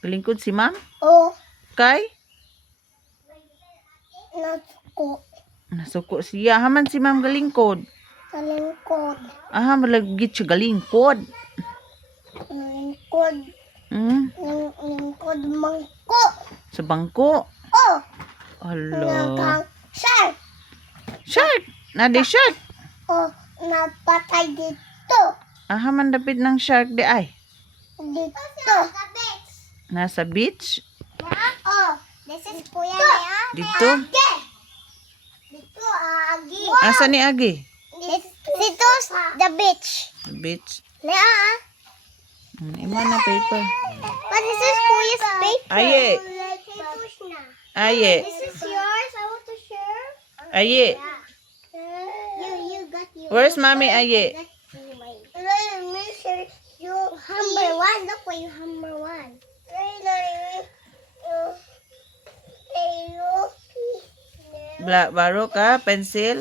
Galingkod si ma'am? Oh, Kay? nasuko. Nasuko siya. Haman si ma'am galingkod. Sa lingkod. Aha, malagit siya galingkod. Lingkod. Lingkod mangko. Sa bangko. Oh, Hala. shark. Shark! Nade shark. Oh, napatay dito. Aha, man dapit ng shark di ay. Dito. Nasa beach. Oh, this is Kuya Lea. Dito. Dito, Agi. Asa ni Agi? Dito, the beach. Sa beach. Lea. Ima na paper. But this is Kuya's paper. Aye. Aye. This is yours. I want to share. Aye. You got yours. Where's mommy Aye? You number one. Look where you number one. Baro ka, pencil.